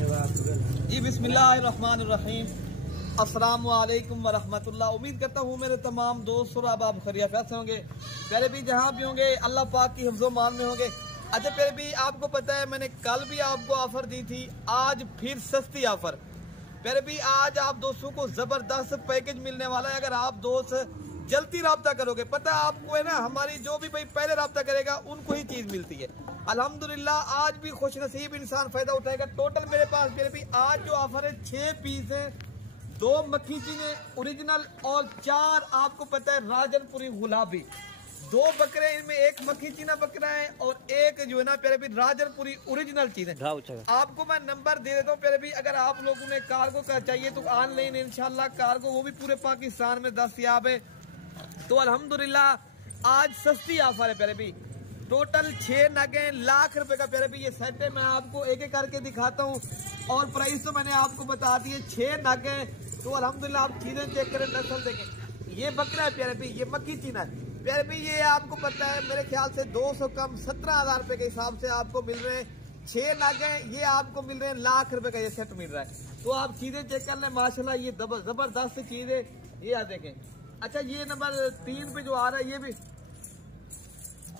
जी बिस्मिल्लाहिर्रहमानिर्रहीम। अस्सलाम वालेकुम वरहमतुल्लाह। उम्मीद करता हूँ मेरे तमाम दोस्त और आप खैरियत से होंगे। प्यारे भी जहाँ भी होंगे अल्लाह पाक की हिफ्ज़ो मान में होंगे। अच्छा प्यारे भी आपको पता है मैंने कल भी आपको ऑफर दी थी, आज फिर सस्ती ऑफर। प्यारे भी आज आप दोस्तों को जबरदस्त पैकेज मिलने वाला है। अगर आप दोस्त जल्दी रब्ता करोगे, पता है आपको है ना, हमारी जो भी भाई पहले रब्ता करेगा उनको ही चीज मिलती है। अल्हम्दुलिल्लाह आज भी खुश नसीब इंसान फायदा उठाएगा। टोटल मेरे पास मेरे भी आज जो ऑफर है 6 पीस है, 2 मक्खी चीने ओरिजिनल और 4 आपको पता है राजनपुरी गुलाबी। 2 बकरे, इनमें एक मक्खी चीना बकरा है और एक जो है ना प्यारे भी राजनपुरी ओरिजिनल चीज है। आपको मैं नंबर दे देता हूँ प्यारे भी, अगर आप लोगों ने कार्गो का चाहिए तो ऑनलाइन इंशाल्लाह कार्गो वो भी पूरे पाकिस्तान में दस्तयाब है। तो अल्हम्दुलिल्लाह आज सस्ती ऑफर है प्यारे भी। टोटल 6 नगे लाख रुपए का प्यारे भी ये सेट है। मैं आपको एक एक करके दिखाता हूँ और प्राइस तो मैंने आपको बता दी है। 6 नगे तो अल्हम्दुलिल्लाह आप चीजें चेक करें, नस्ल देखें। ये बकरा है प्यारे भी, ये मक्खी चीना है प्यारे भी। ये आपको पता है मेरे ख्याल से 200 कम 17,000 रुपए के हिसाब से आपको मिल रहे हैं। 6 नगे ये आपको मिल रहे हैं लाख रुपए का ये सेट मिल रहा है। तो आप चीजें चेक कर लें, माशाल्लाह ये जबरदस्त चीज है। ये आप देखें। अच्छा ये नंबर 3 पे जो आ रहा है ये भी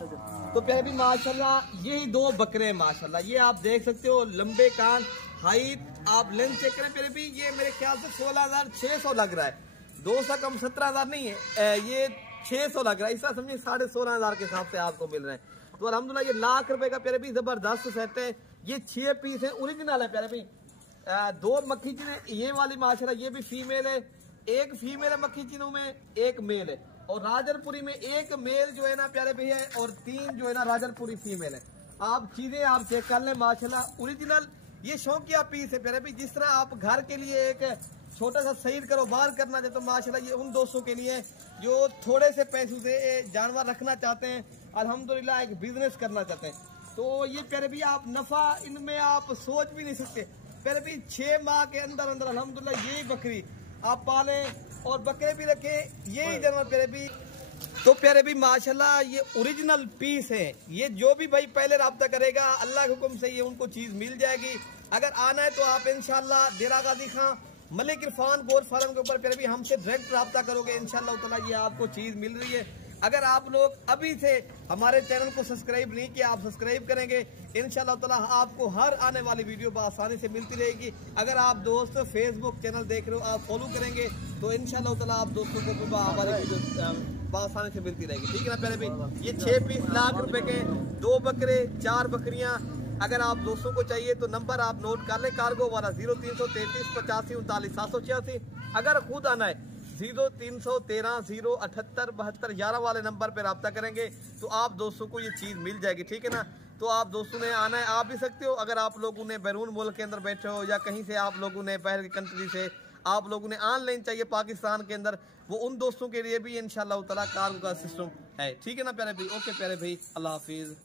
तो प्यारे भी माशाल्लाह यही 2 बकरे हैं माशाल्लाह। ये आप देख सकते हो, लंबे कान, हाइट, आप लेंथ चेक करें प्यारे भी। ये मेरे ख्याल से 16,600 लग रहा है, 200 कम 17,000 नहीं है, ये 600 लग रहा है। ऐसा समझिए 16,500 के हिसाब से आपको मिल रहे हैं। तो अल्हम्दुलिल्लाह ये लाख रुपए का प्यारे भी जबरदस्त सेट है। ये 6 पीस है, ओरिजिनल है प्यारे भी। 2 मक्खी चीने, ये वाली माशाल्लाह ये भी फीमेल है, एक फीमेल है मक्खी चीनों में, एक मेल है। और राजनपुरी में एक मेल जो है ना प्यारे भैया है और 3 जो है ना राजनपुरी फीमेल है। आप चीजें आप चेक कर लें माशाल्लाह ओरिजिनल। ये शौकिया पीस है प्यारे भाई। जिस तरह आप घर के लिए एक छोटा सा सही कारोबार करना चाहते हो, माशाल्लाह ये उन दोस्तों के लिए जो थोड़े से पैसों से जानवर रखना चाहते हैं, अल्हम्दुलिल्लाह एक बिजनेस करना चाहते हैं। तो ये प्यारे भी आप नफा इनमें आप सोच भी नहीं सकते प्यारे भी। 6 माह के अंदर अंदर अल्हम्दुलिल्लाह यही बकरी आप पालें और बकरे भी रखे, यही जानवर प्यारे भी। तो प्यारे भी माशाल्लाह ये ओरिजिनल पीस है। ये जो भी भाई पहले राब्ता करेगा अल्लाह के हुक्म से ये उनको चीज मिल जाएगी। अगर आना है तो आप इंशाल्लाह डेरा गाजी खां मलिक इरफान गोर फार्म के ऊपर प्यारे भी हमसे डायरेक्ट राब्ता करोगे, इंशाल्लाह ताला ये आपको चीज मिल रही है। अगर आप लोग अभी से हमारे चैनल को सब्सक्राइब नहीं किया, आप सब्सक्राइब करेंगे इंशाल्लाह ताला आपको हर आने वाली वीडियो आसानी से मिलती रहेगी। अगर आप दोस्त फेसबुक चैनल देख रहे हो, आप फॉलो करेंगे तो इंशाल्लाह ताला आप दोस्तों को हमारी वीडियो आसानी से मिलती रहेगी। ठीक है ना प्यारे भाई। ये 6 पीस लाख रुपए के, 2 बकरे 4 बकरियां। अगर आप दोस्तों को चाहिए तो नंबर आप नोट कर लें, कार्गो वाला 0333 85 39 786। अगर खुद आना है 0313 078 72 11 वाले नंबर पे रब्ता करेंगे तो आप दोस्तों को ये चीज़ मिल जाएगी। ठीक है ना। तो आप दोस्तों ने आना है, आ भी सकते हो। अगर आप लोगों ने बैरून मुल्क के अंदर बैठे हो या कहीं से आप लोगों ने बाहर की कंट्री से आप लोगों ने ऑनलाइन चाहिए पाकिस्तान के अंदर, वो उन दोस्तों के लिए भी इंशाल्लाह ताला कार्गो का सिस्टम है। ठीक है ना प्यारे भाई। ओके प्यारे भाई, अल्लाह हाफिज।